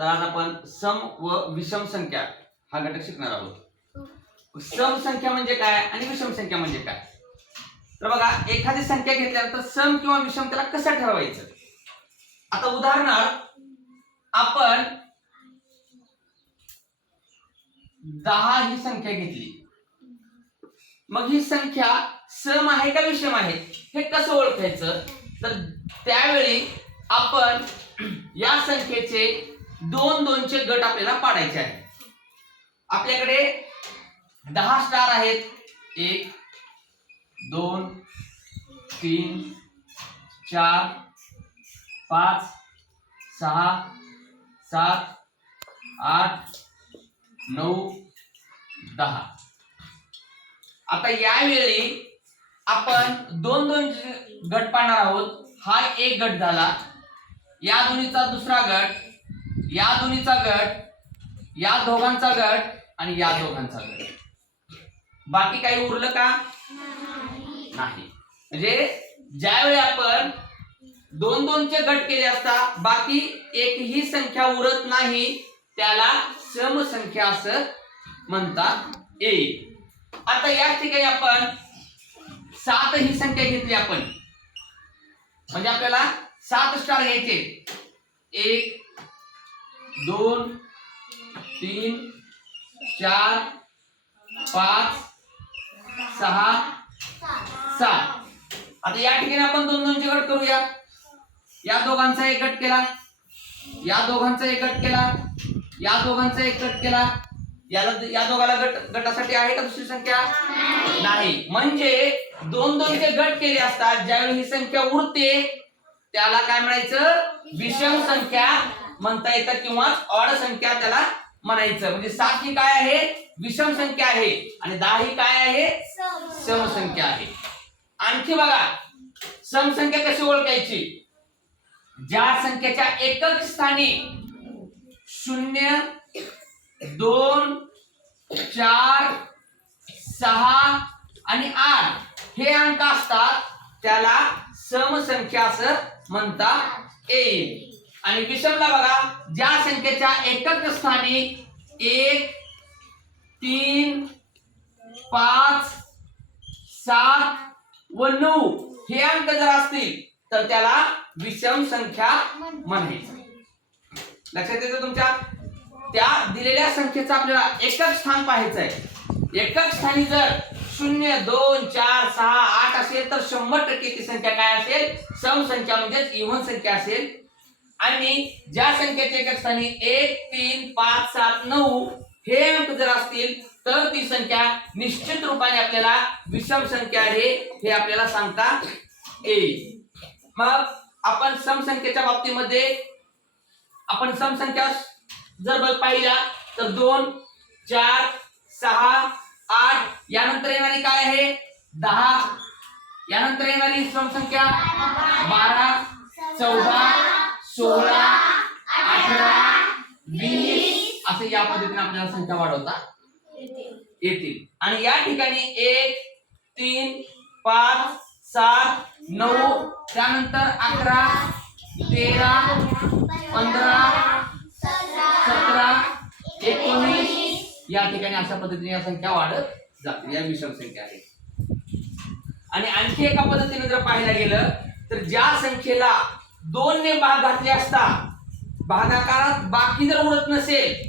तर आज आपण सम व विषम संख्या हा घटक शिकणार आहोत। सम संख्या म्हणजे काय आणि विषम संख्या म्हणजे काय? तर बघा, एखादी संख्या घेतल्यानंतर सम किंवा विषम त्याला कसं ठरवायचं। आता उदाहरणार्थ आपण 10 ही संख्या घेतली, मग ही संख्या सम आहे का विषम आहे हे कसं ओळखायचं? तर त्यावेळी आपण या संख्येचे दोन दोनचे गट आपल्याला पाडायचे आहेत। आपल्याकडे 10 स्टार आहेत, 1 2 3 4 5 6 7 8 9 10। आता यावेळी आपण दोन दोन गट पाडणार आहोत। हा एक गट झाला, या दोन्हीचा दुसरा गट, या दोन्हीचा गट, या दोघांचा गट आणि या दोघांचा गट। बाकी काही उरलं का? नाही। म्हणजे ज्यावेळी आपण दोन दोनचे गट केले असता बाकी एकही संख्या उरत नाही, त्याला समसंख्या असं म्हणतात येईल। आता या ठिकाणी आपण 7 ही संख्या घेतली आपण, म्हणजे आपल्याला 7 स्टार घ्यायचे। 1 2 3 4 5 6 7। आता या ठिकाणी आपण दोन दोनचे गट करूया। या दोघांचा एक गट केला, या दोघांचा एक गट केला, या दोघांचा एक गट केला, या दोघाला गटासाठी आहे का दुसरी संख्या? नाही। म्हणजे दोन दोनचे गट केले असतात, ज्यावेळी ही संख्या उरते त्याला काय म्हणायचं? विषम संख्या म्हणता येतं किंवा ऑड संख्या त्याला म्हणायचं। म्हणजे 7 ही काय आहे? विषम संख्या आहे आणि 10 ही काय आहे? सम संख्या आहे। आणखी बघा, सम संख्या कशी ओळखायची? ज्या संख्येच्या एकक स्थानी 0 2 4 6 आणि 8 हे अंक असतात त्याला समसंख्या असं म्हणता येईल। आणि विषमला बघा, ज्या संख्येच्या एकक स्थानी 1 3 5 7 व 9 हे अंक जर असतील तर त्याला विषम संख्या म्हणायचं। लक्षात येतं तुमच्या? त्या दिलेल्या संख्येचं आपल्याला एकक स्थान पाहायचं आहे। एकक स्थानी जर 0 2 4 6 8 असेल तर 100% ती संख्या काय असेल? सम संख्या म्हणजेच इव्हन संख्या असेल। आणि ज्या संख्येच्या एकक स्थानी 1 3 5 7 9 हे अंक जर असतील तर ती संख्या निश्चित रूपाने आपल्याला विषम संख्या आहे हे आपल्याला सांगता येईल। मग आपण सम संख्येच्या बाबतीमध्ये आपण सम संख्या जर पाहिल्या तर 2 4 6 8 यानंतर येणारी काय आहे? 10। यानंतर येणारी सम संख्या 12 14 16 18 20 असे या पद्धतीने आपल्याला संख्या वाढवता येतील। आणि या ठिकाणी 1 3 5 7 9 त्यानंतर 11 13 15 17 19 या ठिकाणी अशा पद्धतीने या संख्या वाढत जातील। या विषम संख्या आहेत। आणि आणखी एका पद्धतीने जर पाहायला गेलं तर ज्या संख्येला 2 ने भाग घातले असता भागाकारात बाकी जर उरत नसेल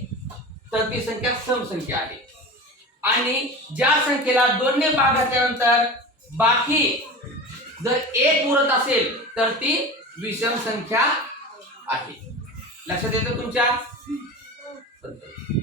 तर ती संख्या सम संख्या आहे। आणि ज्या संख्येला 2 ने भाग घातल्यानंतर बाकी जर 1 उरत असेल तर ती विषम संख्या आहे। लक्षात येतं तुमच्या?